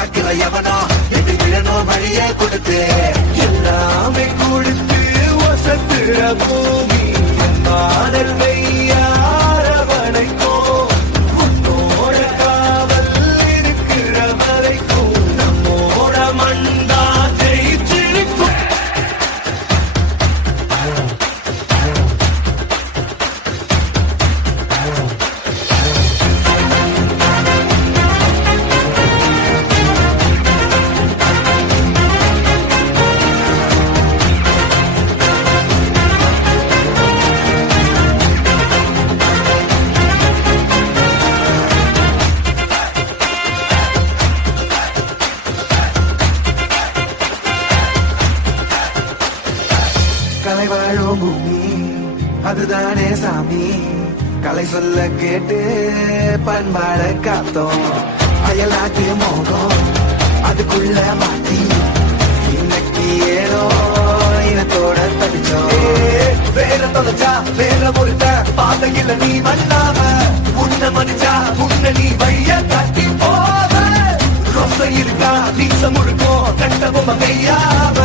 பார்க்கிற எவனோ எது விழணும் வழியே கொடுத்து எல்லாமே கொடுத்து வசத்துற பூமி காதல் வெய்யாரவனைக்கோ உன்னோட காவல் இருக்கிற வரைக்கும் நம்மோட மண்டா ஜெயிச்சிருக்கும். கலை வாழும் பூமி அதுதானே சாமி கலை சொல்ல கேட்டு பண்பாட காத்தோம் அயலாக்கு மோகம் அதுக்குள்ள மாட்டி இன்னைக்கு ஏதோ இனத்தோட தடிச்சோம் வேற தொலைச்சா வேற ஒருத்த பாதையில நீ வல்லாம உன்ன மனுச்சா உன்ன நீ வைய கட்டி போவ ரொசை இருக்கா வீச முழுக்கும் கண்டபொம்ம கையாவ